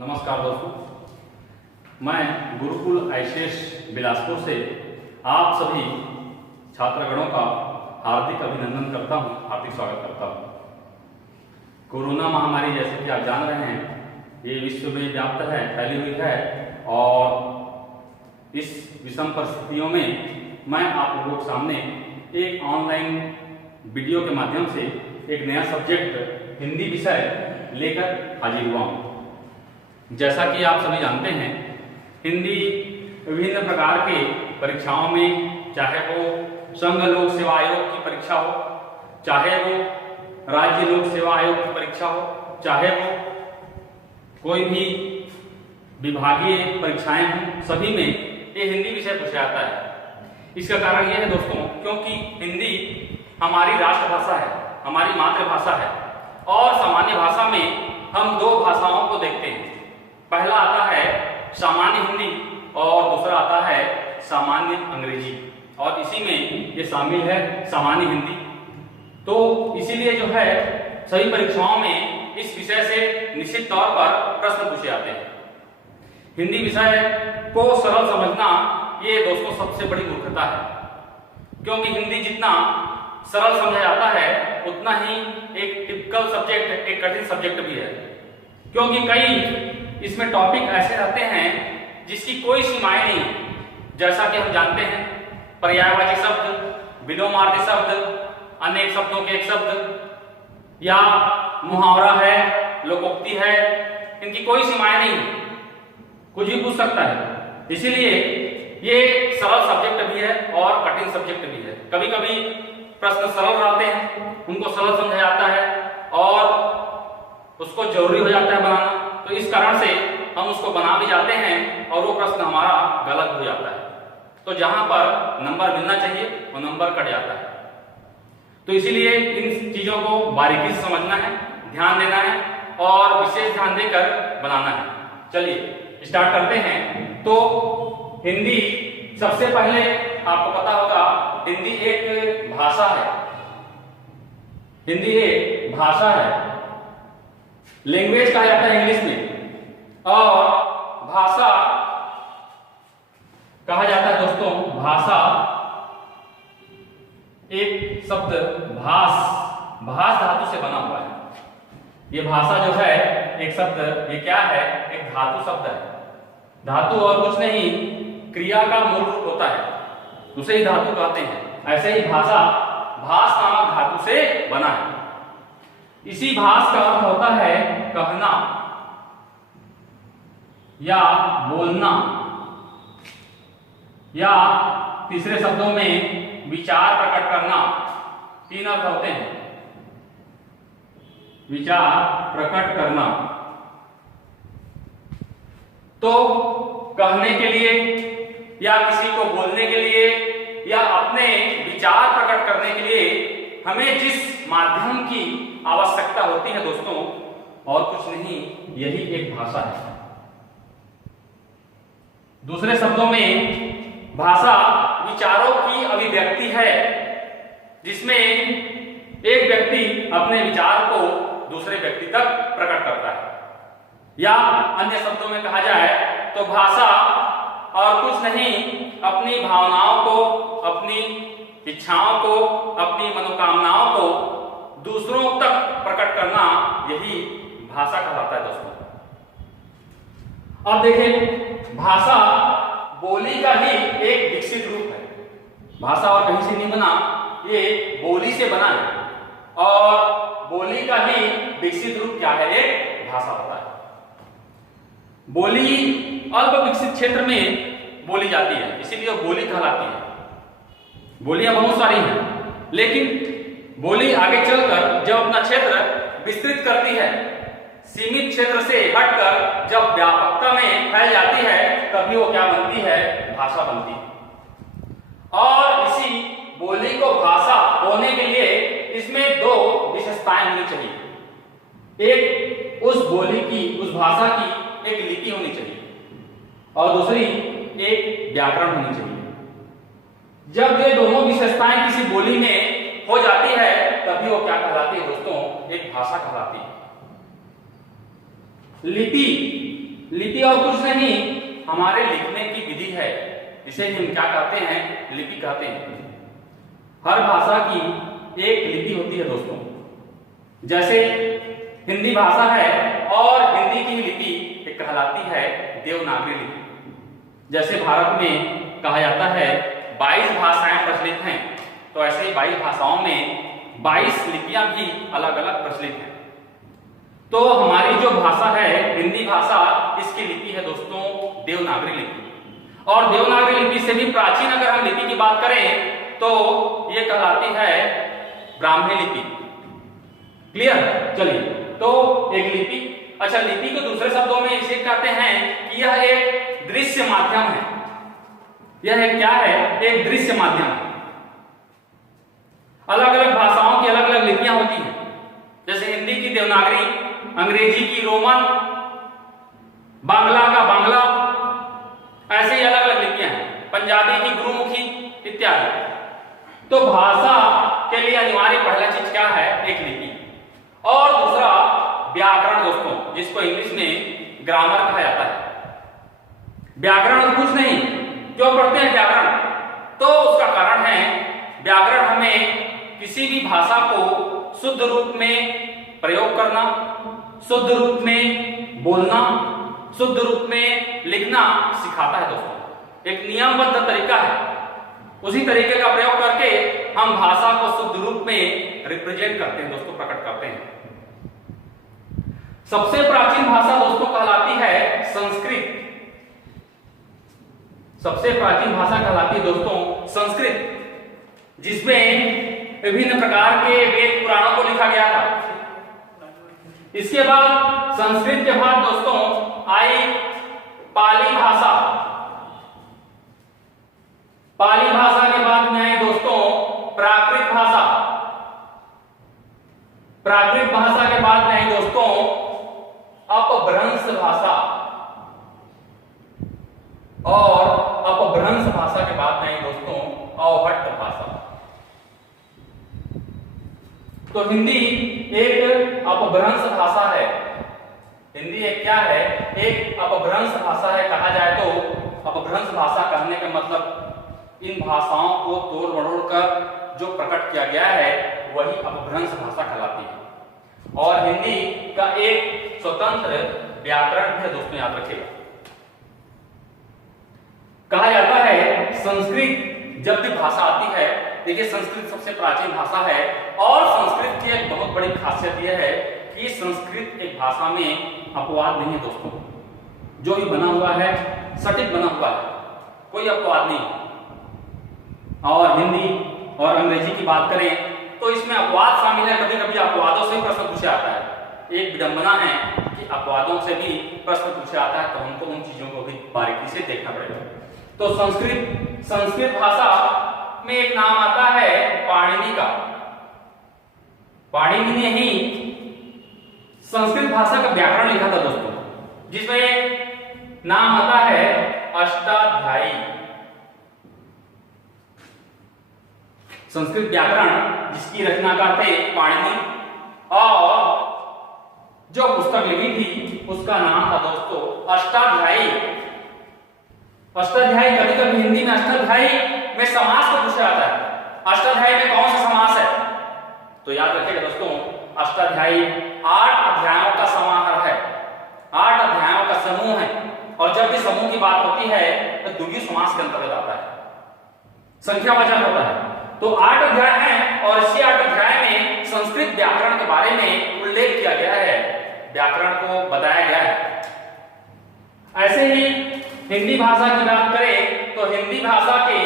नमस्कार दोस्तों, मैं गुरुकुल आईसीएस बिलासपुर से आप सभी छात्रगणों का हार्दिक अभिनंदन करता हूं, हार्दिक स्वागत करता हूं। कोरोना महामारी जैसे कि आप जान रहे हैं, ये विश्व में व्याप्त है, फैली हुई है और इस विषम परिस्थितियों में मैं आप लोगों के सामने एक ऑनलाइन वीडियो के माध्यम से एक नया सब्जेक्ट हिंदी विषय लेकर हाजिर हुआ हूँ। जैसा कि आप सभी जानते हैं, हिंदी विभिन्न प्रकार के परीक्षाओं में, चाहे वो संघ लोक सेवा आयोग की परीक्षा हो, चाहे वो राज्य लोक सेवा आयोग की परीक्षा हो, चाहे वो कोई भी विभागीय परीक्षाएं हों, सभी में ये हिंदी विषय पूछा जाता है। इसका कारण यह है दोस्तों, क्योंकि हिंदी हमारी राष्ट्रभाषा है, हमारी मातृभाषा है और सामान्य भाषा में हम दो भाषाओं को देखते हैं। पहला आता है सामान्य हिंदी और दूसरा आता है सामान्य अंग्रेजी, और इसी में ये शामिल है सामान्य हिंदी। तो इसीलिए जो है सभी परीक्षाओं में इस विषय से निश्चित तौर पर प्रश्न पूछे जाते हैं। हिंदी विषय को सरल समझना ये दोस्तों सबसे बड़ी मूर्खता है, क्योंकि हिंदी जितना सरल समझा जाता है उतना ही एक टिपिकल सब्जेक्ट, एक कठिन सब्जेक्ट भी है, क्योंकि कई इसमें टॉपिक ऐसे रहते हैं जिसकी कोई सीमाएं नहीं है। जैसा कि हम जानते हैं, पर्यायवाची शब्द, विलोमार्थी शब्द, अनेक शब्दों के एक शब्द, या मुहावरा है, लोकोक्ति है, इनकी कोई सीमाएं नहीं है, कुछ भी पूछ सकता है। इसीलिए ये सरल सब्जेक्ट भी है और कठिन सब्जेक्ट भी है। कभी कभी प्रश्न सरल रहते हैं, उनको सरल समझा जाता है और उसको जरूरी हो जाता है बनाना, तो इस कारण से हम उसको बना भी जाते हैं और वो प्रश्न हमारा गलत हो जाता है। तो जहां पर नंबर मिलना चाहिए वो नंबर कट जाता है। तो इसीलिए इन चीजों को बारीकी से समझना है, ध्यान देना है और विशेष ध्यान देकर बनाना है। चलिए स्टार्ट करते हैं। तो हिंदी, सबसे पहले आपको पता होगा हिंदी एक भाषा है। हिंदी एक भाषा है, लैंग्वेज कहा जाता है इंग्लिश में, और भाषा कहा जाता है दोस्तों। भाषा एक शब्द भाष धातु से बना हुआ है। ये भाषा जो है एक शब्द, ये क्या है? एक धातु शब्द है। धातु और कुछ नहीं, क्रिया का मूल रूप होता है, उसे ही धातु कहते हैं। ऐसे ही भाषा भाष नामक धातु से बना है। इसी भाष का अर्थ होता है कहना या बोलना, या तीसरे शब्दों में विचार प्रकट करना। तीन अर्थ होते हैं, विचार प्रकट करना। तो कहने के लिए या किसी को बोलने के लिए या अपने विचार प्रकट करने के लिए हमें जिस माध्यम की आवश्यकता होती है दोस्तों, और कुछ नहीं, यही एक भाषा है। दूसरे शब्दों में भाषा विचारों की अभिव्यक्ति है, जिसमें एक व्यक्ति अपने विचार को दूसरे व्यक्ति तक प्रकट करता है। या अन्य शब्दों में कहा जाए तो भाषा और कुछ नहीं, अपनी भावनाओं को, अपनी इच्छाओं को, अपनी मनोकामनाओं को दूसरों तक प्रकट करना, यही भाषा कहलाता है दोस्तों। अब देखें, भाषा बोली का ही एक विकसित रूप है। भाषा और कहीं से नहीं बना, ये बोली से बना है, और बोली का ही विकसित रूप क्या है? एक भाषा होता है। बोली अल्प विकसित क्षेत्र में बोली जाती है, इसीलिए बोली कहलाती है। बोलियां बहुत सारी हैं, लेकिन बोली आगे चलकर जब अपना क्षेत्र विस्तृत करती है, सीमित क्षेत्र से हटकर जब व्यापकता में फैल जाती है, तभी वो क्या बनती है? भाषा बनती है। और इसी बोली को भाषा होने के लिए इसमें दो विशेषताएं होनी चाहिए। एक उस बोली की, उस भाषा की एक लिपि होनी चाहिए, और दूसरी एक व्याकरण होनी चाहिए। जब ये दोनों विशेषताएं किसी बोली में हो जाती है, तभी वो क्या कहलाती है दोस्तों? एक भाषा कहलाती है। लिपि लिपि और कुछ नहीं, हमारे लिखने की विधि है, इसे हम क्या कहते हैं, लिपि कहते हैं। हर भाषा की एक लिपि होती है दोस्तों। जैसे हिंदी भाषा है और हिंदी की लिपि एक कहलाती है देवनागरी लिपि। जैसे भारत में कहा जाता है 22 भाषाएं प्रचलित हैं, तो ऐसे ही 22 भाषाओं में 22 लिपियां भी अलग अलग प्रचलित हैं। तो हमारी जो भाषा है हिंदी भाषा, इसकी लिपि है दोस्तों देवनागरी लिपि। और देवनागरी लिपि से भी प्राचीन अगर हम लिपि की बात करें तो ये कहलाती है ब्राह्मी लिपि। क्लियर? चलिए, तो एक लिपि, अच्छा लिपि को दूसरे शब्दों में इसे कहते हैं कि यह एक दृश्य माध्यम है। यह क्या है? एक दृश्य माध्यम। अलग अलग भाषाओं की अलग अलग लिपियां होती हैं। जैसे हिंदी की देवनागरी, अंग्रेजी की रोमन, बांग्ला का बांग्ला, ऐसे ही अलग अलग लिपियां हैं, पंजाबी की गुरुमुखी इत्यादि। तो भाषा के लिए अनिवार्य पहला चीज क्या है? एक लिपि। और दूसरा व्याकरण दोस्तों, जिसको इंग्लिश में ग्रामर कहा जाता है। व्याकरण कुछ नहीं, क्यों पढ़ते हैं व्याकरण? तो उसका कारण है व्याकरण हमें किसी भी भाषा को शुद्ध रूप में प्रयोग करना, शुद्ध रूप में बोलना, शुद्ध रूप में लिखना सिखाता है दोस्तों। एक नियमबद्ध तरीका है, उसी तरीके का प्रयोग करके हम भाषा को शुद्ध रूप में रिप्रेजेंट करते हैं दोस्तों, प्रकट करते हैं। सबसे प्राचीन भाषा दोस्तों कहलाती है संस्कृत। सबसे प्राचीन भाषा कहलाती है दोस्तों संस्कृत, जिसमें विभिन्न प्रकार के वेद पुराणों को लिखा गया था। इसके बाद संस्कृत के बाद दोस्तों आई पाली भाषा। पाली भाषा के बाद में आई दोस्तों प्राकृत भाषा। प्राकृत भाषा के बाद में आई दोस्तों अपभ्रंश भाषा। और अपभ्रंश भाषा के बाद में आई दोस्तों अवहट्ट भाषा। तो हिंदी एक अपभ्रंश भाषा है। हिंदी एक क्या है? एक अपभ्रंश भाषा है। कहा जाए तो अपभ्रंश भाषा कहने का मतलब इन भाषाओं को तोड़ मरोड़ कर जो प्रकट किया गया है वही अपभ्रंश भाषा कहलाती है। और हिंदी का एक स्वतंत्र व्याकरण भी है दोस्तों, याद रखिएगा। कहा जाता है संस्कृत जब भी भाषा आती है, देखिए संस्कृत सबसे प्राचीन भाषा है और संस्कृत की एक बहुत बड़ी खासियत यह है कि संस्कृत एक भाषा में अपवाद नहीं है दोस्तों। जो भी बना हुआ है सटीक बना हुआ है, कोई अपवाद नहीं। और हिंदी और अंग्रेजी की बात करें तो इसमें अपवाद शामिल है। कभी कभी अपवादों से प्रश्न पूछा आता है। एक विडंबना है कि अपवादों से भी प्रश्न पूछा आता है, तो हमको उन चीजों को भी बारीकी से देखना पड़ेगा। तो संस्कृत भाषा में एक नाम आता है पाणिनि का। पाणिनि ने ही संस्कृत भाषा का व्याकरण लिखा था दोस्तों, जिसमें नाम आता है अष्टाध्यायी। संस्कृत व्याकरण जिसकी रचनाकार थे पाणिनि, और जो पुस्तक लिखी थी उसका नाम था दोस्तों अष्टाध्यायी। अष्टाध्यायी, कभी कभी हिंदी में अष्टाध्यायी में समास को पूछा जाता है। अष्टाध्यायी में कौन सा समास है? तो याद रखिएगा दोस्तों, अष्टाध्यायी 8 अध्यायों का समाहार है, 8 अध्यायों का समूह है। और जब भी समूह की बात होती है तो द्विगु समास के अंतर्गत आता है, संख्यावाचक होता है। तो 8 अध्याय हैं और इसी 8 अध्याय में संस्कृत व्याकरण के बारे में उल्लेख किया गया है, व्याकरण को बताया गया है। ऐसे ही हिंदी भाषा की बात करें तो हिंदी भाषा के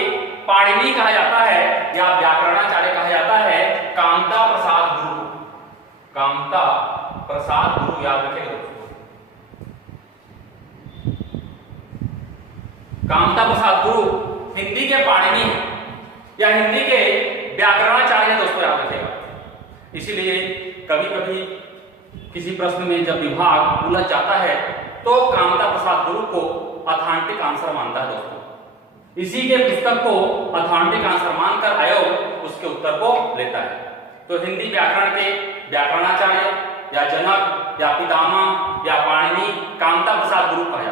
पाणिनि कहा जाता है या व्याकरणाचार्य कहा जाता है कामता प्रसाद गुरु। कामता प्रसाद गुरु, याद रखिएगा दोस्तों। कामता प्रसाद गुरु हिंदी के पाणिनि हैं या हिंदी के व्याकरणाचार्य दोस्तों, याद रखिएगा। इसीलिए कभी कभी किसी प्रश्न में जब विभाग उलझ जाता है तो कामता प्रसाद गुरु को ऑथेंटिक आंसर मानता है दोस्तों। इसी के पुस्तक को ऑथेंटिक आंसर मानकर आयोग उसके उत्तर को लेता है। तो हिंदी व्याकरण के व्याकरणाचार्य या जनक या पितामह या पाणिनि कामता प्रसाद गुरु कहे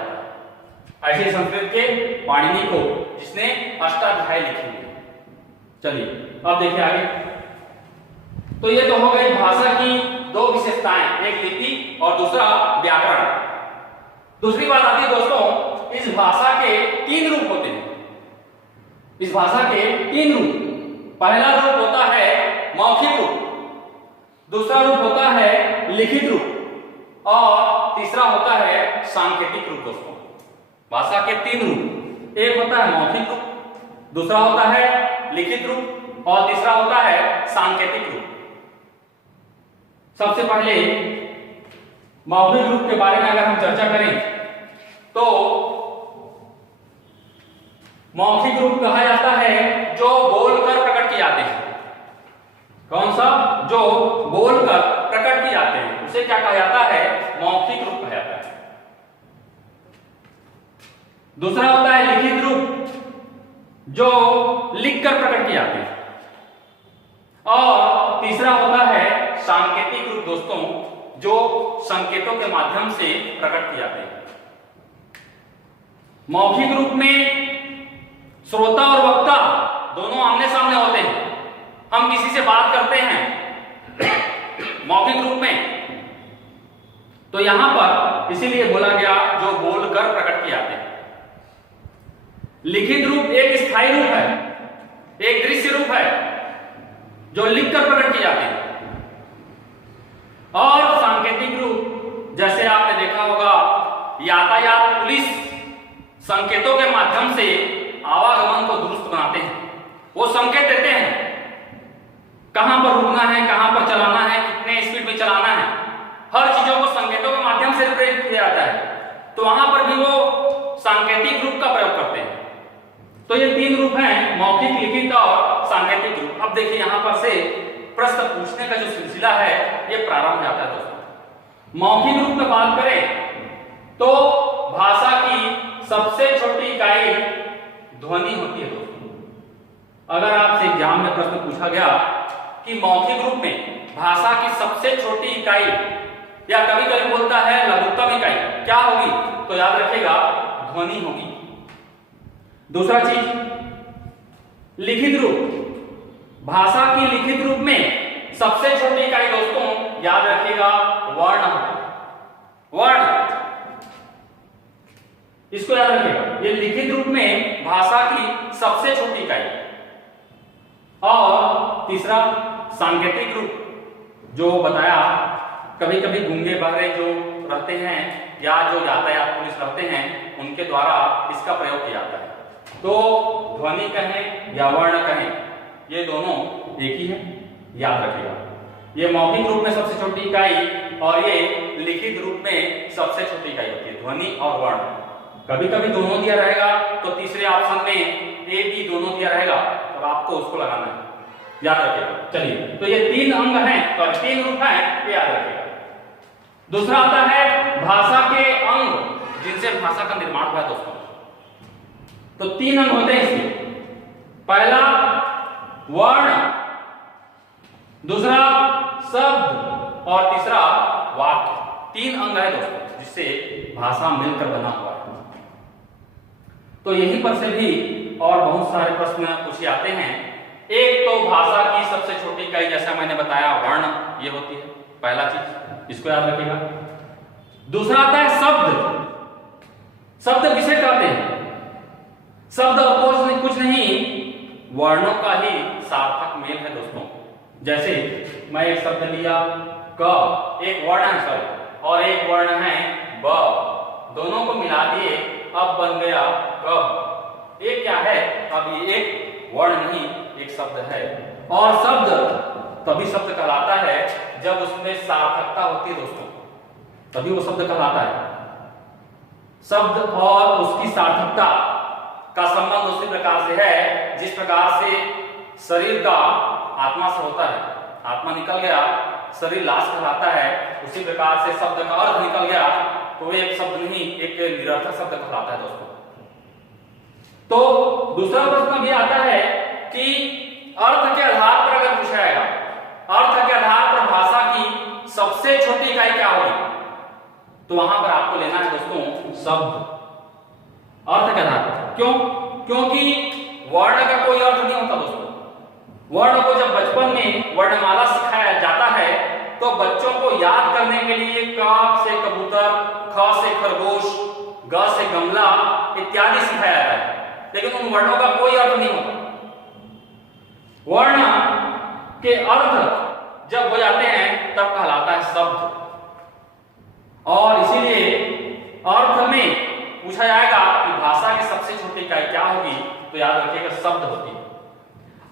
ऐसे संस्कृत के पाणिनि को, जिसने अष्टाध्यायी लिखी हुई है। चलिए अब देखिए आगे। तो ये तो हो गई भाषा की दो विशेषताएं, एक लिपि और दूसरा व्याकरण। दूसरी बात आती है दोस्तों, इस भाषा के तीन रूप होते हैं। इस भाषा के तीन रूप, पहला रूप होता है मौखिक रूप, दूसरा रूप होता है लिखित रूप और तीसरा होता है सांकेतिक रूप। दोस्तों भाषा के तीन रूप, एक होता है मौखिक रूप, दूसरा होता है लिखित रूप और तीसरा होता है सांकेतिक रूप। सबसे पहले मौखिक रूप के बारे में अगर हम चर्चा करें तो मौखिक रूप कहा जाता है जो बोलकर प्रकट किए जाते हैं। कौन सा? जो बोलकर प्रकट किए जाते हैं उसे क्या कहा जाता है? मौखिक रूप कहा जाता है। दूसरा होता है लिखित रूप, जो लिखकर प्रकट किए जाते हैं। और तीसरा होता है सांकेतिक रूप दोस्तों, जो संकेतों के माध्यम से प्रकट किए जाते हैं। मौखिक रूप में श्रोता और वक्ता दोनों आमने सामने होते हैं। हम किसी से बात करते हैं मौखिक रूप में, तो यहां पर इसीलिए बोला गया जो बोलकर प्रकट किए जाते हैं। लिखित रूप एक स्थायी रूप है, एक दृश्य रूप है जो लिखकर प्रकट किए जाते हैं। और सांकेतिक रूप जैसे आपने देखा होगा, यातायात पुलिस संकेतों के माध्यम से आवागमन को दुरुस्त बनाते हैं। वो संकेत देते हैं कहां पर रुकना है, कहां पर चलाना है, कितने स्पीड में चलाना है, हर चीजों को संकेतों के माध्यम से रिप्रेजेंट किया जाता है। तो वहां पर भी वो सांकेतिक रूप का प्रयोग करते हैं। तो ये तीन रूप हैं, मौखिक, लिखित और सांकेतिक रूप। अब देखिए यहां पर से प्रश्न पूछने का जो सिलसिला है ये प्रारंभ हो जाता है दोस्तों। मौखिक रूप में बात करें तो भाषा की सबसे छोटी इकाई ध्वनि होती है दोस्तों। अगर आपसे एग्जाम में प्रश्न पूछा गया कि मौखिक रूप में भाषा की सबसे छोटी इकाई या कभी कभी बोलता है लघुत्तम इकाई क्या होगी, तो याद रखिएगा ध्वनि होगी। दूसरा चीज लिखित रूप, भाषा की लिखित रूप में सबसे छोटी इकाई दोस्तों याद रखिएगा वर्ण होगा। वर्ण, इसको याद रखिएगा, ये लिखित रूप में भाषा की सबसे छोटी इकाई। और तीसरा सांकेतिक रूप, जो बताया कभी कभी गूंगे बहरे जो रहते हैं या जो यातायात पुलिस रहते हैं उनके द्वारा इसका प्रयोग किया जाता है। तो ध्वनि कहें या वर्ण कहें, ये दोनों एक ही है, याद रखिएगा। ये मौखिक रूप में सबसे छोटी इकाई और ये लिखित रूप में सबसे छोटी इकाई होती है, ध्वनि और वर्ण। कभी कभी दोनों दिया रहेगा तो तीसरे ऑप्शन में ए बी दोनों दिया रहेगा, तो आपको उसको लगाना है, याद रखिएगा। चलिए, तो ये तीन अंग हैं और तीन रूप हैं, ये याद रखिएगा। दूसरा आता है भाषा के अंग जिनसे भाषा का निर्माण हुआ है दोस्तों। तो तीन अंग होते हैं इसके, पहला वर्ण, दूसरा शब्द और तीसरा वाक्य। तीन अंग है दोस्तों जिससे भाषा मिलकर बना हुआ है। तो यहीं पर से भी और बहुत सारे प्रश्न पूछे जाते हैं। एक तो भाषा की सबसे छोटी इकाई जैसा मैंने बताया वर्ण, ये होती है पहला चीज, इसको याद रखिएगा। दूसरा आता है शब्द। शब्द किसे कहते हैं? शब्द और कुछ नहीं, वर्णों का ही सार्थक मेल है दोस्तों। जैसे मैं एक शब्द लिया क, एक वर्ण है सॉरी, और एक वर्ण है ब, दोनों को मिला दिए अब बन गया क। ये क्या है? अब ये एक वर्ण नहीं, एक शब्द है। और शब्द तभी शब्द कहलाता है जब उसमें सार्थकता होती है दोस्तों, तभी वो शब्द कहलाता है। शब्द और उसकी सार्थकता का संबंध उसी प्रकार से है जिस प्रकार से शरीर का आत्मा से होता है। आत्मा निकल गया, शरीर लाश कहलाता है, उसी प्रकार से शब्द का अर्थ निकल गया तो वो एक शब्द नहीं, एक निरर्थक शब्द कहलाता है दोस्तों। तो दूसरा प्रश्न भी आता है कि अर्थ के आधार पर अगर पूछा जाएगा, अर्थ के आधार पर भाषा की सबसे छोटी इकाई क्या होगी, तो वहां पर आपको लेना है दोस्तों शब्द। अर्थ के आधार पर। क्यों? क्योंकि वर्ण का कोई अर्थ नहीं होता दोस्तों। वर्ण को जब बचपन में वर्णमाला सिखाया जाता है तो बच्चों को याद करने के लिए क से कबूतर, ख से खरगोश, ग से गमला इत्यादि सिखाया जाता है, लेकिन उन वर्णों का कोई अर्थ नहीं होता। वर्ण के अर्थ जब हो जाते हैं तब कहलाता है शब्द, और इसीलिए अर्थ में पूछा जाएगा कि भाषा की सबसे छोटी इकाई क्या होगी, तो याद रखिएगा शब्द होती है।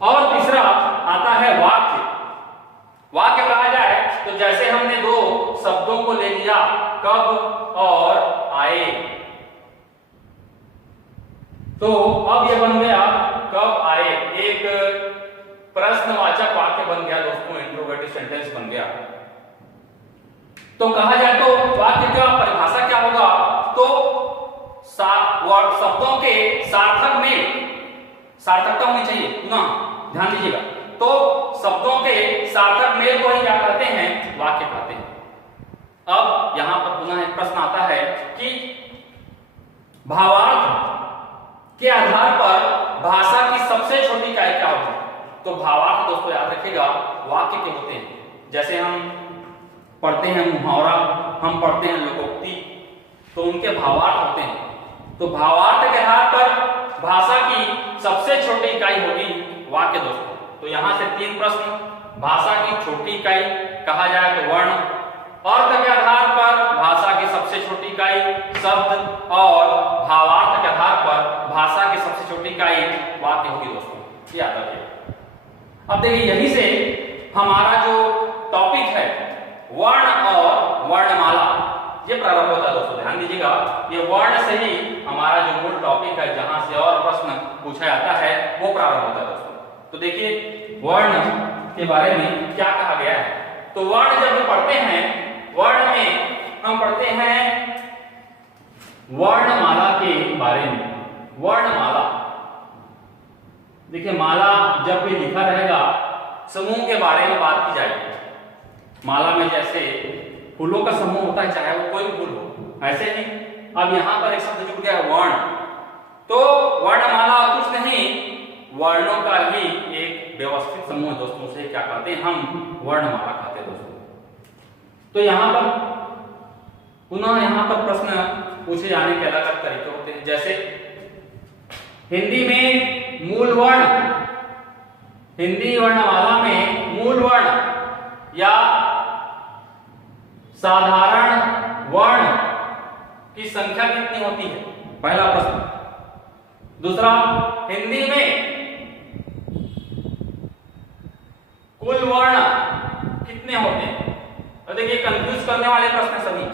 और तीसरा आता है वाक्य। वाक्य कहा जाए तो जैसे हमने दो शब्दों को ले लिया, कब और आए, तो अब यह बन गया कब आए, एक प्रश्नवाचक वाक्य बन गया दोस्तों, इंट्रोगेटिव सेंटेंस बन गया। तो कहा जाए तो वाक्य का परिभाषा क्या होगा, तो शब्दों के सार्थक में सार्थकता होनी चाहिए ना, ध्यान दीजिएगा। तो शब्दों के सार्थक मेल को ही क्या कहते हैं, वाक्य कहते हैं। अब यहां पर पुनः एक प्रश्न आता है कि भावार्थ के आधार पर भाषा की सबसे छोटी इकाई क्या होती है, तो भावार्थ दोस्तों याद रखिएगा वाक्य के होते हैं। जैसे हम पढ़ते हैं मुहावरा, हम पढ़ते हैं लोकोक्ति, तो उनके भावार्थ होते हैं। तो भावार्थ के आधार पर भाषा की सबसे छोटी इकाई होगी वाक्य दोस्तों। तो यहां से तीन प्रश्न, भाषा की छोटी इकाई कहा जाए तो वर्ण, अर्थ के आधार पर भाषा की सबसे छोटी इकाई शब्द, और भावार्थ के आधार पर भाषा की सबसे छोटी इकाई वाक्य होगी दोस्तों, याद रखिए। अब देखिए यहीं से हमारा जो टॉपिक है वर्ण और वर्णमाला ये प्रारंभ होता है दोस्तों, ध्यान दीजिएगा। ये वर्ण से ही हमारा जो मूल टॉपिक है, जहां से और प्रश्न पूछा जाता है, वो प्रारंभ होता है दोस्तों। तो देखिए वर्ण के बारे में क्या कहा गया है। तो वर्ण जब हम पढ़ते हैं, वर्ण में हम पढ़ते हैं वर्णमाला के बारे में। वर्णमाला देखिए, माला जब भी लिखा रहेगा, समूह के बारे में बात की जाएगी। माला में जैसे फूलों का समूह होता है, चाहे वो कोई भी फूल हो, ऐसे ही अब यहां पर एक शब्द जुड़ गया वर्ण। तो वर्णमाला कुछ नहीं, वर्णों का ही एक व्यवस्थित समूह दोस्तों, से क्या कहते हैं हम, वर्णमाला कहते हैं दोस्तों। तो यहां पर पुनः यहां पर प्रश्न पूछे जाने के अलग अलग तरीके होते हैं। जैसे हिंदी में मूल वर्ण, हिंदी वर्णमाला में मूल वर्ण या साधारण वर्ण की संख्या कितनी होती है, पहला प्रश्न। दूसरा, हिंदी में कुल वर्ण कितने होते हैं। तो देखिए कंफ्यूज करने वाले प्रश्न सभी,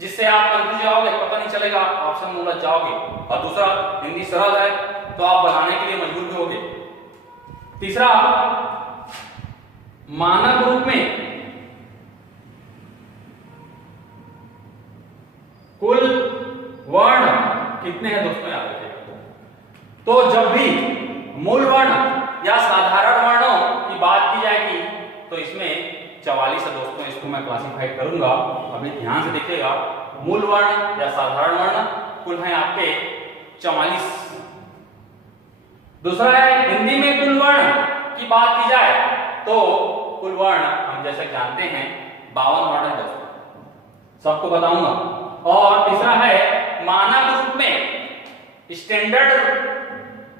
जिससे आप कंफ्यूज जाओगे, पता नहीं चलेगा, ऑप्शन में उलझ जाओगे। और दूसरा, हिंदी सरल है तो आप बनाने के लिए मजबूर भी होगे। तीसरा, मानक रूप में कुल वर्ण कितने हैं दोस्तों, याद रखिएगा। तो जब भी मूल वर्ण या साधारण वर्णों की बात की जाएगी तो इसमें 44 है दोस्तों, इसको मैं क्लासिफाई करूंगा, अभी ध्यान से देखिएगा। मूल वर्ण या साधारण वर्ण कुल हैं आपके 44। दूसरा है, हिंदी में कुल वर्ण की बात की जाए तो कुल वर्ण हम जैसे जानते हैं 52 वर्ण है दोस्तों, सबको बताऊंगा। और तीसरा है, मानक रूप में स्टैंडर्ड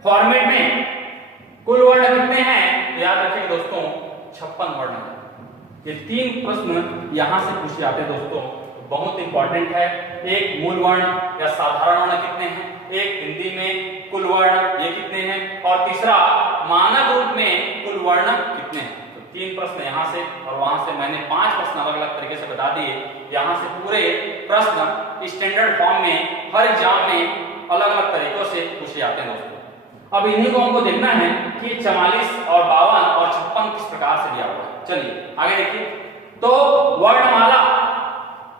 फॉर्मेट में कुल वर्ण कितने हैं, तो याद रखिए दोस्तों 56 वर्ण है। ये तीन प्रश्न यहां से पूछे जाते हैं दोस्तों, बहुत इंपॉर्टेंट है। एक मूल वर्ण या साधारण वर्ण कितने हैं, एक हिंदी में कुल वर्ण ये कितने हैं, और तीसरा मानक रूप में कुल वर्ण कितने हैं। तो तीन प्रश्न यहाँ से, और वहां से मैंने 5 प्रश्न अलग अलग तरीके से बता दिए। यहाँ से पूरे प्रश्न स्टैंडर्ड फॉर्म में हर एग्जाम में अलग अलग तरीकों से पूछे जाते हैं दोस्तों। अब इन्हीं को हमको देखना है कि 44 और 52 और 56 किस प्रकार से दिया हुआ है। चलिए आगे देखिए। तो वर्णमाला,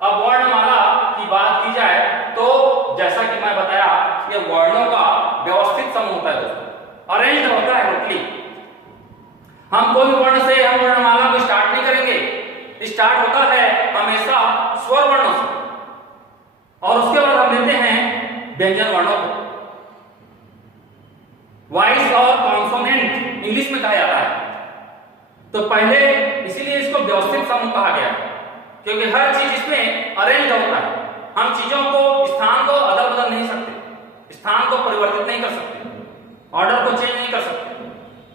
अब वर्णमाला की बात की जाए तो जैसा कि मैं बताया, ये वर्णों का व्यवस्थित समूह होता है दोस्तों, अरेंज होता है टोटली। हम कोई वर्ण से हम वर्णमाला को स्टार्ट नहीं करेंगे, स्टार्ट होता है हमेशा स्वर वर्णों से, और उसके बाद हम लेते हैं व्यंजन वर्णों को। वॉइस और कॉन्सोनेंट इंग्लिश में कहा जाता है। तो पहले इसीलिए इसको व्यवस्थित समूह कहा गया है, क्योंकि हर चीज इसमें अरेंज होता है। हम चीजों को, स्थान को अदल बदल नहीं सकते, स्थान को परिवर्तित नहीं कर सकते, ऑर्डर को चेंज नहीं कर सकते।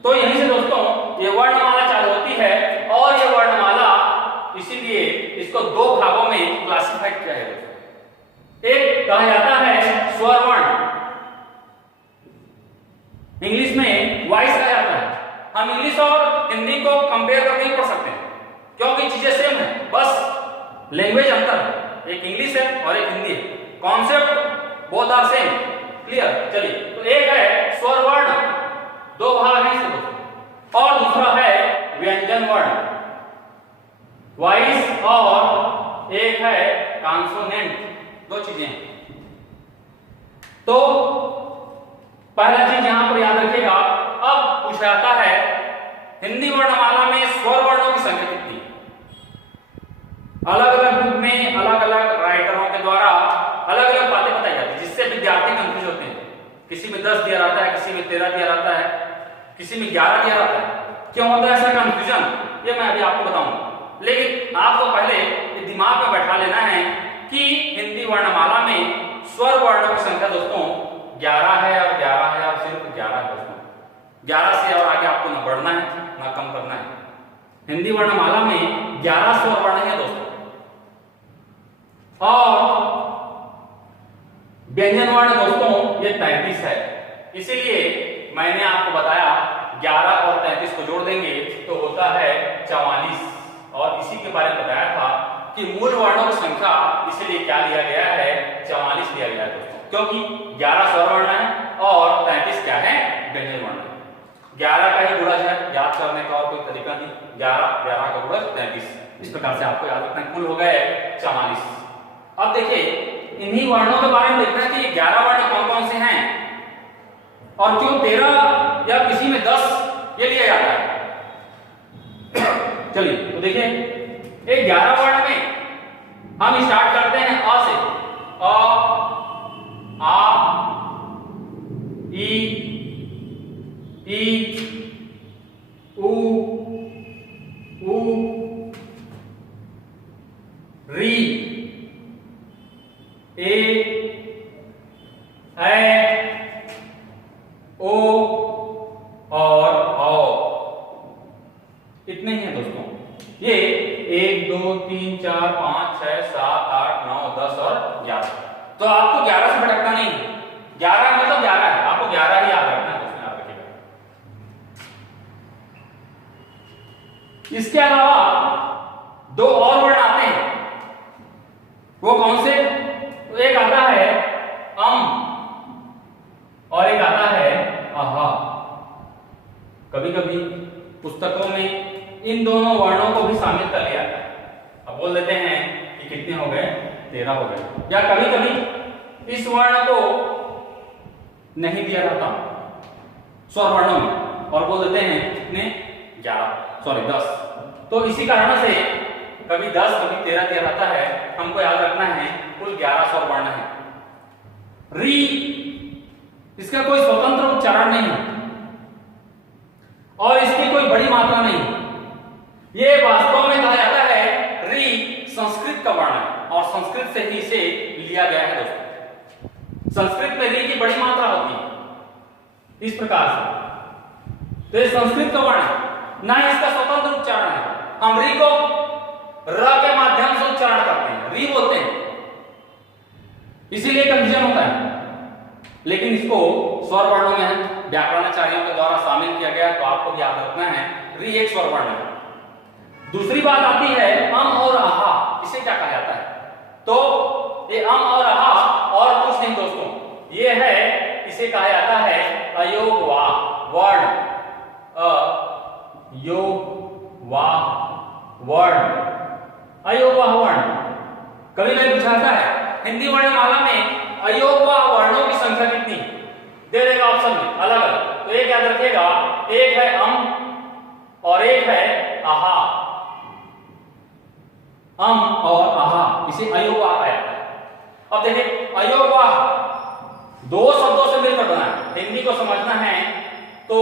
तो यहीं से दोस्तों ये वर्णमाला चालू होती है, और ये वर्णमाला इसीलिए इसको दो भागों में क्लासिफाइड किया है। एक कहा जाता है स्वर वर्ण, इंग्लिश में वॉइस कहा जाता है। हम इंग्लिश और हिंदी को कंपेयर करके नहीं पढ़ सकते, क्योंकि चीजें सेम है, बस लैंग्वेज अंतर है। एक इंग्लिश है और एक हिंदी है, concept both are same. Clear? चलिए, तो एक है स्वर वर्ण, दो भाग हैं इसके दोस्तों, और दूसरा है व्यंजन वर्ण, वॉइस, और एक है कॉन्सोनेंट, दो चीजें हैं। तो पहला चीज यहां पर याद रखिएगा। अब पूछा जाता है हिंदी वर्णमाला में स्वर वर्णों की संख्या कितनी है? अलग अलग बुक में अलग अलग राइटरों के द्वारा अलग अलग बातें बताई जाती है, जिससे विद्यार्थी कंफ्यूज होते हैं। किसी में 10 दिया रहता है, किसी में 13 दिया रहता है, किसी में 11 दिया रहता है। क्यों होता है ऐसा कंफ्यूजन, ये मैं अभी आपको बताऊंगा। लेकिन आपको पहले दिमाग में बैठा लेना है कि हिंदी वर्णमाला में स्वर वर्णों की संख्या दोस्तों 11 है, और 11 है, और सिर्फ 11 है दोस्तों। 11 से और आगे आपको ना बढ़ना है ना कम करना है। हिंदी वर्णमाला में 11 स्वर वर्ण है दोस्तों, और व्यंजन वर्ण दोस्तों ये 33 है। इसीलिए मैंने आपको बताया 11 और 33 को जोड़ देंगे तो होता है 44, और इसी के बारे में बताया था कि मूल वर्णों की संख्या इसीलिए क्या लिया गया है, 44 लिया गया है दोस्तों, क्योंकि 11 स्वर वर्ण है और 33 क्या है, व्यंजन वर्ण है। 11 का ही गुणज है, याद करने का और कोई तरीका नहीं। 11 का गुणज 33, इस प्रकार से आपको याद रखना है। कुल हो गए 44। अब देखिए इन्हीं वर्णों के बारे में देखना है कि ये 11 वर्ण कौन कौन से हैं, और क्यों 13 या किसी में 10 ये लिया जाता है। चलिए तो देखिए, एक 11 वर्ण में हम स्टार्ट करते हैं अ से। अ, आ, ई, उ, री, ए, ओ और औ। इतने ही हैं दोस्तों। ये 1 2 3 4 5 6 7 8 9 10 और 11। तो आपको 11 से भटकना नहीं है। 11 मतलब 11 है, आपको 11 ही याद रखना है दोस्तों, याद रखिएगा। इसके अलावा दो और वर्ण आते हैं, वो कौन से? तो एक आता है और एक आता है आहा। कभी कभी पुस्तकों में इन दोनों वर्णों को भी शामिल कर लिया। अब बोल देते हैं कि कितने हो गए, 13 हो गए। या कभी कभी इस वर्ण को नहीं दिया जाता स्वर वर्णों में, और बोल देते हैं कितने, 10। तो इसी कारण से कभी 10 कभी 13 दिया जाता है। हमको याद रखना है कुल 11 स्वर वर्ण है। री, इसका कोई स्वतंत्र उच्चारण नहीं है और इसकी कोई बड़ी मात्रा नहीं है। ये वास्तव में कहा जाता है री संस्कृत का वर्ण है, और संस्कृत से ही इसे लिया गया है दोस्तों। संस्कृत में री की बड़ी मात्रा होती है इस प्रकार से। तो ये संस्कृत का वर्ण है, ना ही इसका स्वतंत्र उच्चारण है। हम री को र के माध्यम से उच्चारण करते हैं, री बोलते हैं, इसीलिए कंफ्यूजन होता है। लेकिन इसको स्वर वर्णों में व्याकरणाचार्यों के द्वारा शामिल किया गया, तो आपको भी याद रखना है री एक स्वर वर्ण है। दूसरी बात आती है और आहा। इसे क्या कहा जाता है? तो ये और आहा और कुछ नहीं दोस्तों, ये है, इसे कहा जाता है अयोगवाह वर्ण। अयोगवाह वर्ण, अयोगवाह वर्ण। कभी कभी पूछा जाता है हिंदी वर्णमाला में अयोगवाह वर्णों की संख्या कितनी, दे देगा ऑप्शन में अलग अलग। तो एक याद रखिएगा, एक है और एक है आहा। और आहा, इसे अयोगवाह कहा जाता है। अब देखिए अयोगवाह दो शब्दों से मिलकर बना है। हिंदी को समझना है तो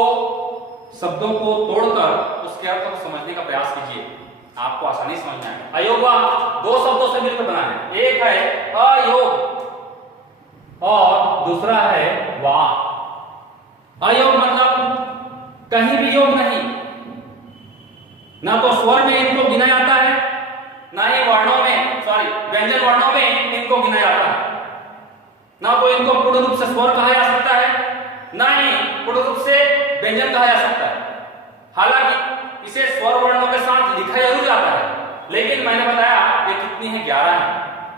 शब्दों को तोड़कर उसके अर्थ को समझने का प्रयास कीजिए, आपको आसानी समझ में आएगा। अयोग दो शब्दों से मिलकर बना है, एक है अयोग और दूसरा है वाह। अयोग मतलब कहीं भी योग नहीं, ना तो स्वर में इनको गिना जाता है, ना ही वर्णों में व्यंजन वर्णों में इनको गिना जाता है, ना तो इनको पूर्ण रूप से स्वर कहा जा सकता है, ना ही पूर्ण रूप से व्यंजन कहा जा सकता है। हालांकि इसे स्वर वर्णों के साथ लिखा जरूर जाता है, लेकिन मैंने बताया ये कितनी है, 11 है,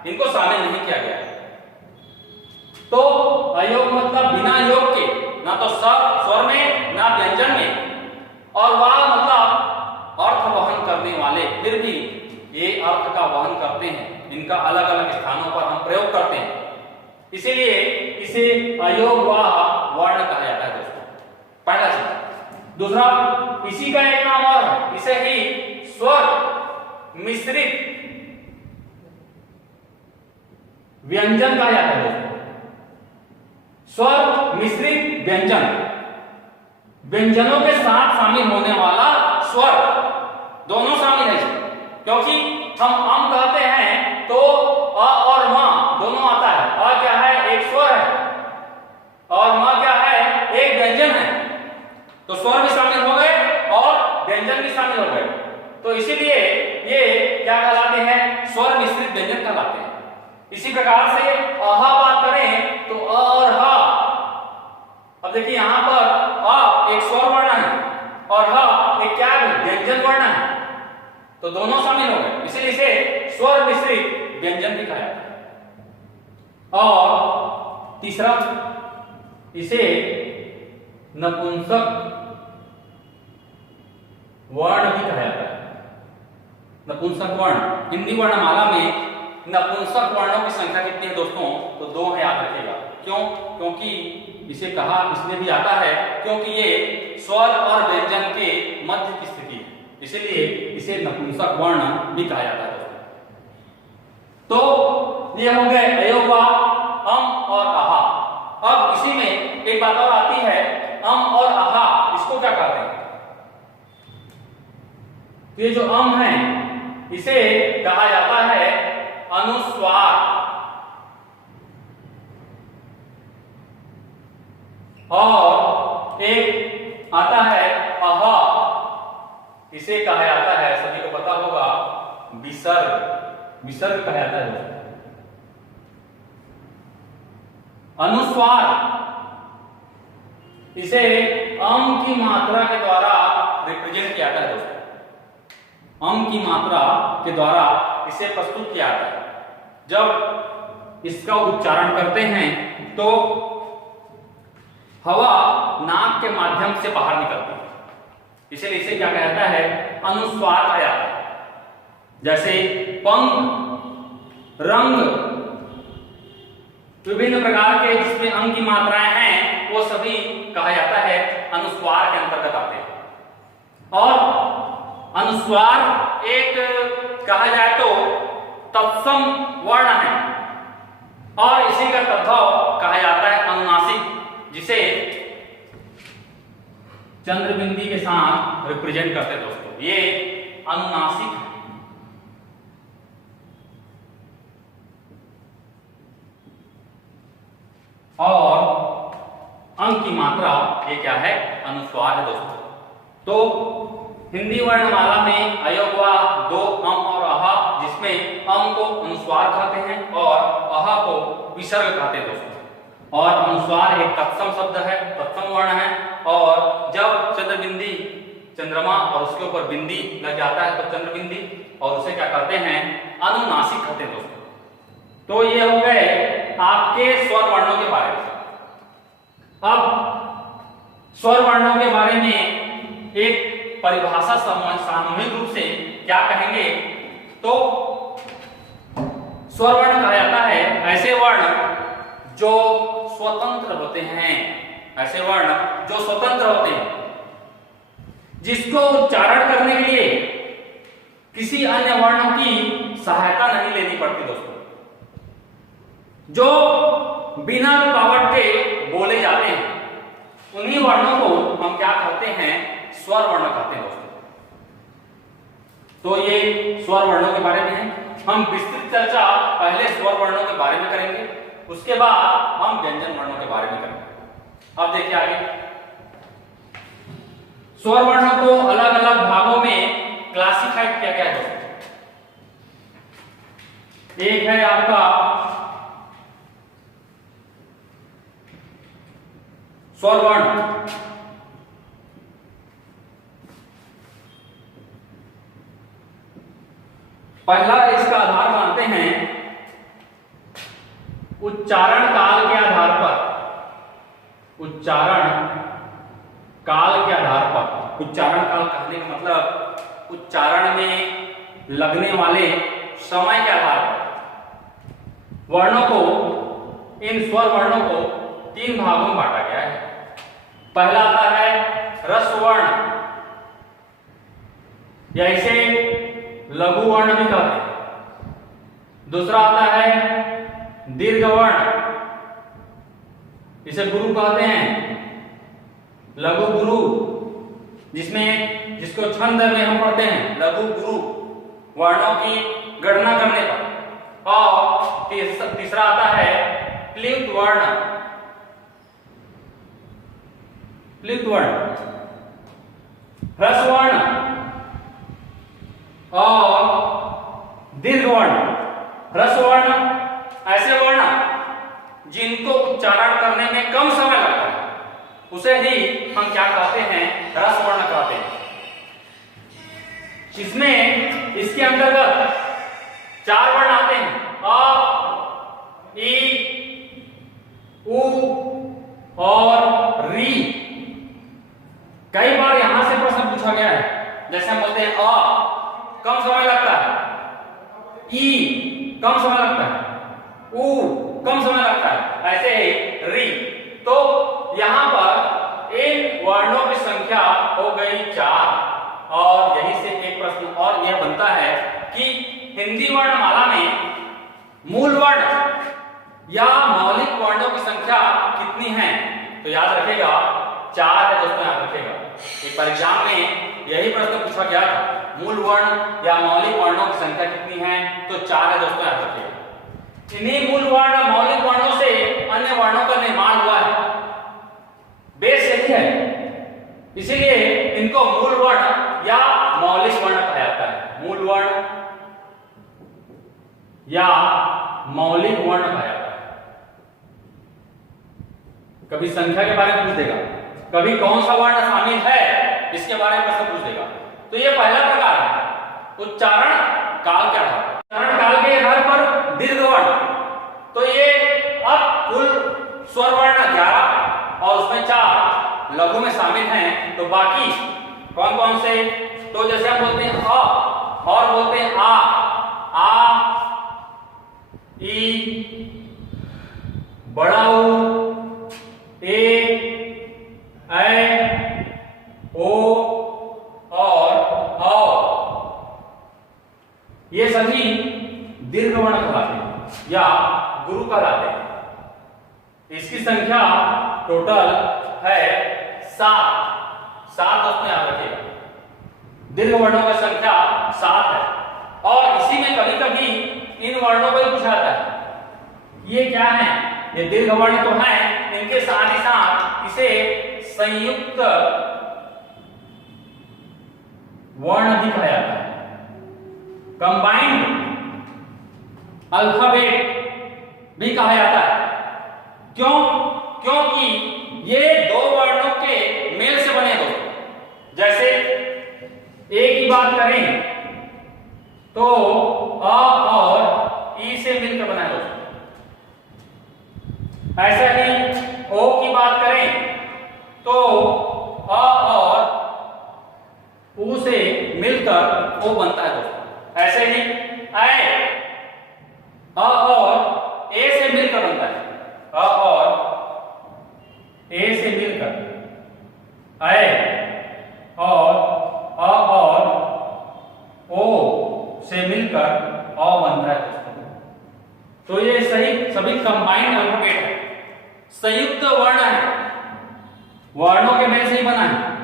इनको शामिल नहीं किया गया है। तो अयोग मतलब बिना योग के, ना तो स्वर में ना व्यंजन में, और वाह मतलब अर्थ वहन करने वाले, फिर भी ये अर्थ का वहन करते हैं, इनका अलग अलग स्थानों पर हम प्रयोग करते हैं, इसीलिए इसे अयोग वाह वर्ण कहा जाता है दोस्तों, पहला चीज। दूसरा, इसी का एक नाम और है, इसे ही स्वर मिश्रित व्यंजन कहा जाता है दोस्तों। स्वर मिश्रित व्यंजन, व्यंजनों के साथ शामिल होने वाला स्वर, दोनों शामिल है, क्योंकि हम कहते हैं तो अ और म दोनों आता है। अ क्या है, एक स्वर है, और म क्या है, एक व्यंजन है। तो स्वर भी शामिल हो गए और व्यंजन भी शामिल हो गए, तो इसीलिए ये क्या कहलाते हैं, स्वर मिश्रित व्यंजन कहलाते हैं। इसी प्रकार से अहा बात करें तो अ और ह, अब देखिए यहां पर अ एक स्वर वर्ण है और ह एक क्या है, व्यंजन वर्ण है, तो दोनों शामिल हो गए, इसीलिए इसे स्वर मिश्रित व्यंजन भी कहा जाता है। और तीसरा, इसे नपुंसक वर्ण भी कहा जाता है। नपुंसक वर्ण, हिंदी वर्णमाला में नपुंसक वर्णों की संख्या कितनी है दोस्तों, तो 2 है, याद रखिएगा। क्यों? क्योंकि इसे कहा इसलिए भी जाता है क्योंकि ये स्वर और व्यंजन के मध्य की स्थिति है, इसीलिए इसे नपुंसक वर्ण भी कहा जाता है। तो ये हो गए अयोग अम और आहा। अब इसी में एक बात और आती है, अम और आहा, इसको क्या कहते हैं? तो ये जो अम है इसे कहा जाता है अनुस्वार, और एक आता है आहा, इसे कहा जाता है, सभी को पता होगा, विसर्ग। विसर्ग कहा जाता है। अनुस्वार इसे अम की मात्रा के द्वारा रिप्रेजेंट किया जाता है दोस्तों, अम की मात्रा के द्वारा इसे प्रस्तुत किया जाता है। जब इसका उच्चारण करते हैं तो हवा नाक के माध्यम से बाहर निकलती है, इसलिए इसे क्या कहता है, अनुस्वार कहा जाता है। जैसे पंख, रंग, विभिन्न प्रकार के जिसमें अंग की मात्राएं हैं वो सभी कहा जाता है अनुस्वार के अंतर्गत आते हैं। और अनुस्वार एक कहा जाए तो तत्सम वर्ण है, और इसी का तद्भव कहा जाता है अनुनासिक, जिसे चंद्रबिंदी के साथ रिप्रेजेंट करते हैं दोस्तों, ये अनुनासिक है। और अंक की मात्रा ये क्या है, अनुस्वार है दोस्तों। तो हिंदी वर्णमाला में अयोगवा 2 अम और अहा, जिसमें अम को अनुस्वार कहते हैं और अहा को विसर्ग कहते हैं दोस्तों। और अनुस्वार एक तत्सम शब्द है, तत्सम वर्ण है, और जब चंद्रबिंदी, चंद्रमा और उसके ऊपर बिंदी लग जाता है तो चंद्रबिंदी, और उसे क्या कहते हैं, अनुनासिक कहते हैं दोस्तों। तो ये हो गए आपके स्वर वर्णों के बारे में। अब स्वर वर्णों के बारे में एक परिभाषा सामूहिक रूप से क्या कहेंगे, तो स्वर वर्ण कहा जाता है ऐसे वर्ण जो स्वतंत्र होते हैं, ऐसे वर्ण जो स्वतंत्र होते हैं, जिसको उच्चारण करने के लिए किसी अन्य वर्ण की सहायता नहीं लेनी पड़ती दोस्तों, जो बिना रुकावट के बोले जाते हैं, उन्हीं वर्णों को हम क्या कहते हैं, स्वर वर्ण कहते हैं दोस्तों। तो ये स्वर वर्णों के बारे में है। हम विस्तृत चर्चा पहले स्वर वर्णों के बारे में करेंगे, उसके बाद हम व्यंजन वर्णों के बारे में करेंगे। अब देखिए आगे, स्वर वर्णों को अलग अलग भागों में क्लासिफाइड किया गया है। एक है आपका स्वर वर्ण, पहला इसका आधार मानते हैं उच्चारण काल के आधार पर। उच्चारण काल के आधार पर, उच्चारण काल कहने का मतलब उच्चारण में लगने वाले समय के आधार पर वर्णों को, इन स्वर वर्णों को 3 भागों में बांटा गया है। पहला आता है ह्रस्ववर्ण, या इसे लघु वर्ण भी कहते हैं। दूसरा आता है दीर्घवर्ण, इसे गुरु कहते हैं, लघु गुरु, जिसको छंद में हम पढ़ते हैं, लघु गुरु वर्णों की गणना करने पर। और तीसरा आता है प्लुत वर्ण। प्लुत वर्ण, ह्रस्ववर्ण और दीर्घवर्ण। ह्रस्ववर्ण ऐसे वर्ण जिनको उच्चारण करने में कम समय लगता है, उसे ही हम क्या कहते हैं, ह्रस्ववर्ण कहते हैं। इसमें, इसके अंतर्गत 4 वर्ण आते हैं, अ, ई, उ और री। कई बार यहां से प्रश्न पूछा गया है, जैसे हम बोलते हैं अ कम समय लगता है, ई कम समय लगता है, उ कम समय लगता है, ऐसे ही री। तो यहां पर इन वर्णों की संख्या हो गई 4। और यहीं से एक प्रश्न और यह बनता है कि हिंदी वर्णमाला में मूल वर्ण या मौलिक वर्णों की संख्या कितनी है? तो याद रखेगा 4 है दोस्तों, याद रखेगा। एक परीक्षा में यही प्रश्न पूछा गया था, मूल वर्ण या मौलिक वर्णों की संख्या कितनी है? तो 4 है दोस्तों, याद रखिएगा। इन्हीं मूल वर्ण, मौलिक वर्णों से अन्य वर्णों का निर्माण हुआ है, बेस यही है, इसीलिए इनको मूल वर्ण या मौलिक वर्ण कहा जाता है। मूल वर्ण या मौलिक वर्ण कहा जाता है। कभी संख्या के बारे में पूछ देगा, कभी कौन सा वर्ण शामिल है इसके बारे में प्रश्न पूछ देगा। तो ये पहला प्रकार है उच्चारण काल के आधार पर। उच्चारण काल के आधार पर दीर्घवर्ण, तो ये अब कुल स्वर वर्ण 11 और उसमें 4 लघु में शामिल हैं। तो बाकी कौन कौन से? तो जैसे हम बोलते हैं अ और बोलते हैं आ, ई, बड़ा ऊ, ए, ओ और औ, ये सभी दीर्घवर्ण कहलाते हैं या गुरु कहलाते हैं। इसकी संख्या टोटल है 7 दोस्तों, याद रखिएगा। दीर्घ वर्णों की संख्या 7 है। और इसी में कभी कभी इन वर्णों को ही पूछा जाता है, ये क्या है? ये दीर्घ वर्ण तो है, इनके साथ ही साथ इसे संयुक्त वर्ण भी कहा जाता है, कंबाइंड अल्फाबेट भी कहा जाता है। क्यों? क्योंकि ये 2 वर्णों के मेल से बने हो। जैसे एक ही बात करें तो अ और ई से मिलकर बना है। ऐसा ही ओ की बात करें तो अ और उ से मिलकर ओ बनता है दोस्तों। ऐसे ही अ और ए से मिलकर बनता है, अ और ए से मिलकर और अ और ओ से मिलकर अ बनता है दोस्तों। तो ये सही सभी कंबाइंड अल्फाबेट है, संयुक्त वर्ण है, वर्णों के मेल से ही बना है,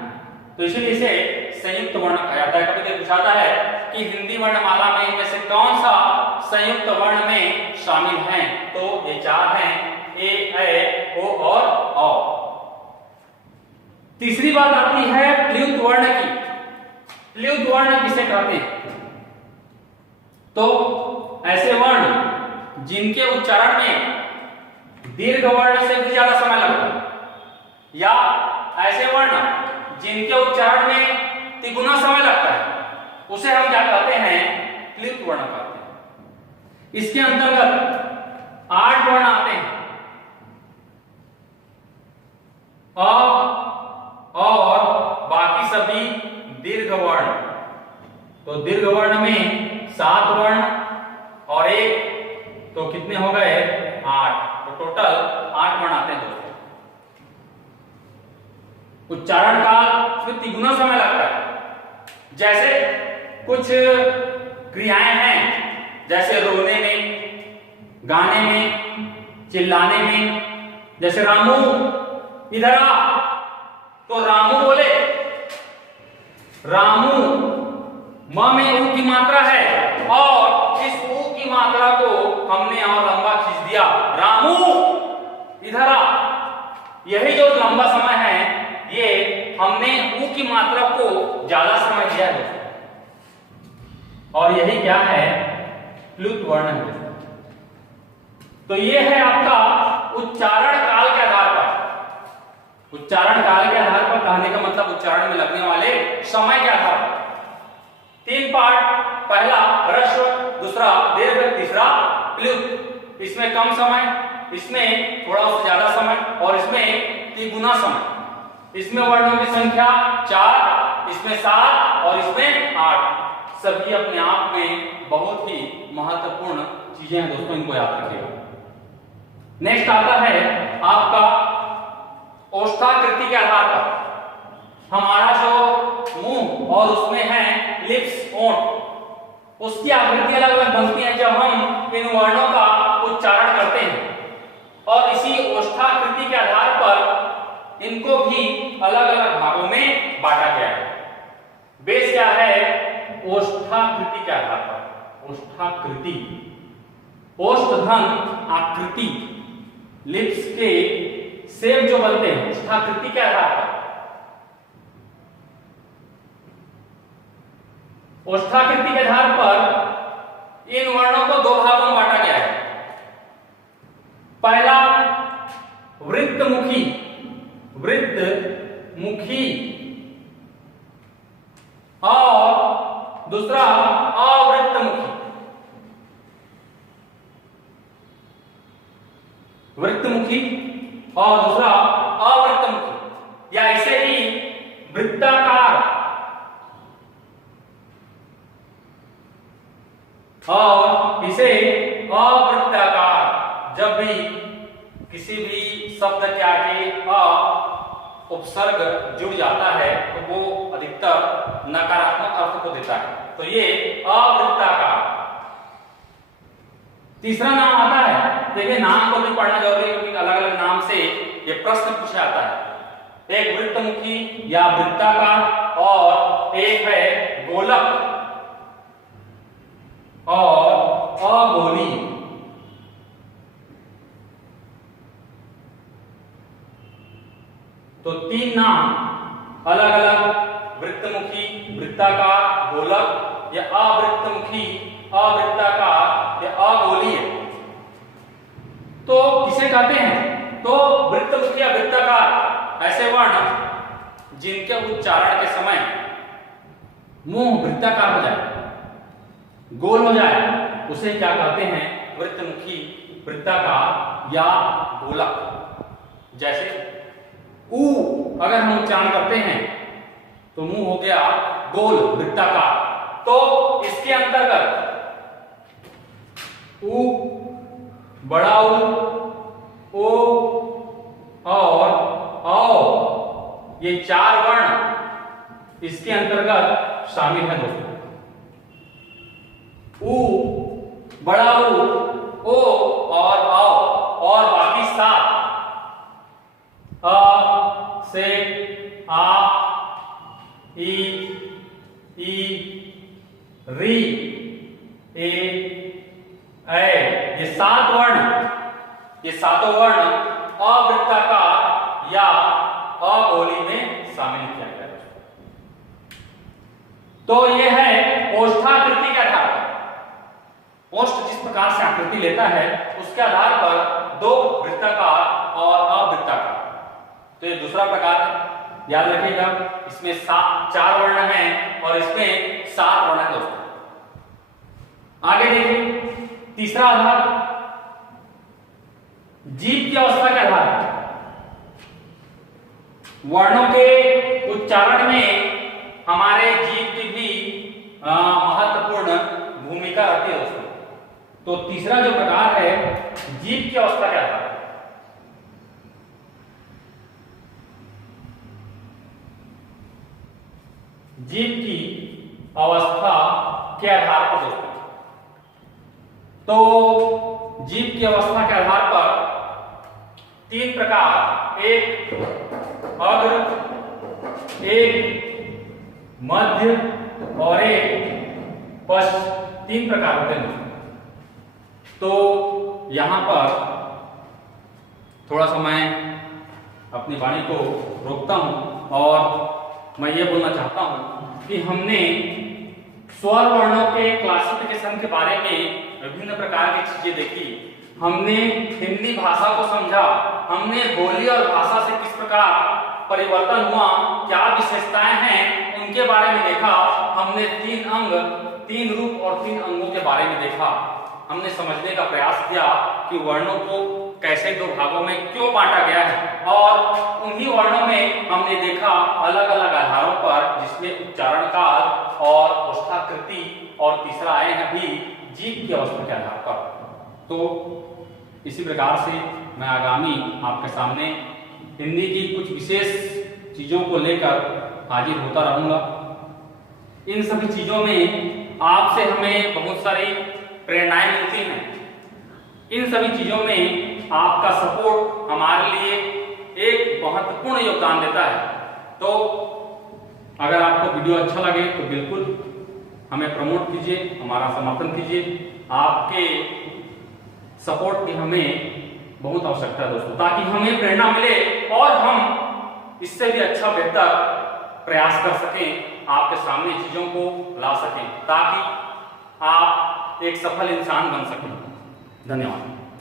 तो इसलिए इसे संयुक्त वर्ण कहा जाता है। कभी कभी पूछा है कि हिंदी वर्णमाला में इनमें से कौन सा संयुक्त वर्ण में शामिल है, तो ये चार हैं, ए, ऐ, ओ और औ। तीसरी बात आती है प्लुत वर्ण की। प्लुत वर्ण किसे कहते हैं? तो ऐसे वर्ण जिनके उच्चारण में दीर्घ वर्ण से भी ज्यादा समय लगता है, या ऐसे वर्ण जिनके उच्चारण में तिगुना समय लगता है, उसे हम क्या कहते हैं? प्लुत वर्ण कहते हैं। इसके अंतर्गत 8 वर्ण आते हैं, अ और बाकी सभी दीर्घ वर्ण। तो दीर्घ वर्ण में 7 वर्ण और 1, तो कितने हो गए? 8। तो टोटल 8 वर्ण आते हैं दोस्तों। उच्चारण काल में तिगुना समय लगता है। जैसे कुछ क्रियाएं हैं, जैसे रोने में, गाने में, चिल्लाने में। जैसे रामू इधर आ, तो रामू बोले, रामू म में ऊ की मात्रा है और इस ऊ की मात्रा को हमने और लंबा खींच दिया, रामू इधर आ। यही जो लंबा समय है, ये हमने ऊ की मात्रा को ज्यादा समय दिया है और यही क्या है? प्लुत वर्ण है। तो ये है आपका उच्चारण काल के आधार पर। उच्चारण काल के आधार पर कहने का मतलब उच्चारण में लगने वाले समय के आधार पर। 3 पार्ट, पहला ह्रस्व, दूसरा दीर्घ, तीसरा प्लुत। इसमें कम समय, इसमें थोड़ा उससे ज्यादा समय और इसमें तिगुना समय। इसमें वर्णों की संख्या 4, इसमें 7 और इसमें 8। सभी अपने आप में बहुत ही महत्वपूर्ण चीजें हैं दोस्तों, इनको याद रखिएगा। नेक्स्ट आता है आपका ओष्ठाकृति के आधार पर। हमारा जो मुंह और उसमें है लिप्स, ओंठ, उसकी आकृति अलग अलग बनती है जब हम इन वर्णों का उच्चारण करते हैं और इसी ओष्ठाकृति के आधार पर इनको भी अलग अलग भागों में बांटा गया है। बेस क्या है? ओष्ठाकृति के आधार पर। ओष्ठाकृति, ओष्ठधन आकृति, लिप्स के शेप जो बनते हैं ओष्ठाकृति के आधार पर। ओष्ठाकृति के आधार पर इन वर्णों को 2 भागों में बांटा गया है। पहला वृत्तमुखी, वृत्तमुखी, और दूसरा अवृत्तमुखी। वृत्तमुखी और दूसरा अवृत्तमुखी, या ऐसे ही वृत्ताकार और इसे अवृत्ताकार। जब भी किसी भी शब्द के आगे अ उपसर्ग जुड़ जाता है तो वो अधिकतर नकारात्मक अर्थ को देता है, तो ये अवृत्ताकार। तीसरा नाम आता है, देखिए नाम को भी पढ़ना जरूरी है क्योंकि अलग अलग नाम से ये प्रश्न पूछा जाता है। एक वृत्तमुखी या वृत्ताकार और एक है गोलक और अगोली। तो 3 नाम अलग अलग, वृत्तमुखी, वृत्ताकार, गोलक या अवृत्तमुखी, अवृत्ताकार या अगोलीय। तो किसे कहते हैं? तो वृत्तमुखी या वृत्ताकार ऐसे वर्ण जिनके उच्चारण के समय मुंह वृत्ताकार हो जाए, गोल हो जाए, उसे क्या कहते हैं? वृत्तमुखी, वृत्ताकार या गोलक। जैसे ऊ अगर हम उच्चारण करते हैं तो मुंह हो गया गोल, वृत्ताकार। तो इसके अंतर्गत ऊ, बड़ा ऊ, ओ और औ, ये 4 वर्ण इसके अंतर्गत शामिल है दोस्तों। ऊ, बड़ा ऊ, ओ और औ और बाकी से आ ई ई री ए ऐ, ये सातों वर्ण अवृत्ताकार या अगोली में शामिल किया गया है। तो ये है ओष्ठाकृति के आधार पर। ओष्ठ जिस प्रकार से आकृति लेता है उसके आधार पर दो वृत्ताकार और अवृत्ताकार। तो ये दूसरा प्रकार है, याद रखिएगा। इसमें 4 वर्ण हैं और इसमें 7 वर्ण है दोस्तों। आगे देखिए तीसरा आधार जीभ की अवस्था के आधार पर। वर्णों के उच्चारण में हमारे जीभ की भी महत्वपूर्ण भूमिका रहती है दोस्तों। तो तीसरा जो प्रकार है जीभ की अवस्था के आधार पर। जीभ की अवस्था के आधार पर दोस्तों, तो जीभ की अवस्था के आधार पर 3 प्रकार, एक अग्र, एक मध्य और एक पश्च, 3 प्रकार होते हैं। तो यहां पर थोड़ा सा मैं अपनी वाणी को रोकता हूं और मैं ये बोलना चाहता हूं कि हमने स्वर वर्णों के क्लासिफिकेशन के बारे में विभिन्न प्रकार की चीजें देखी। हमने हिंदी भाषा को समझा, हमने बोली और भाषा से किस प्रकार परिवर्तन हुआ, क्या विशेषताएं हैं उनके बारे में देखा। हमने 3 अंग, 3 रूप और 3 अंगों के बारे में देखा। हमने समझने का प्रयास किया कि वर्णों को कैसे 2 भागों में क्यों बांटा गया है और उन्हीं वर्णों में हमने देखा अलग अलग आधारों पर, जिसमें उच्चारण काल और ओष्ठाकृति और तीसरा आए हैं भी जीभ की अवस्था के आधार पर। तो इसी प्रकार से मैं आगामी आपके सामने हिंदी की कुछ विशेष चीजों को लेकर हाजिर होता रहूंगा। इन सभी चीजों में आपसे हमें बहुत सारी प्रेरणाएं मिलती हैं। इन सभी चीजों में आपका सपोर्ट हमारे लिए एक महत्वपूर्ण योगदान देता है। तो अगर आपको वीडियो अच्छा लगे तो बिल्कुल हमें प्रमोट कीजिए, हमारा समर्थन कीजिए। आपके सपोर्ट की हमें बहुत आवश्यकता है दोस्तों, ताकि हमें प्रेरणा मिले और हम इससे भी अच्छा बेहतर प्रयास कर सकें, आपके सामने चीजों को ला सकें, ताकि आप एक सफल इंसान बन सकें। धन्यवाद।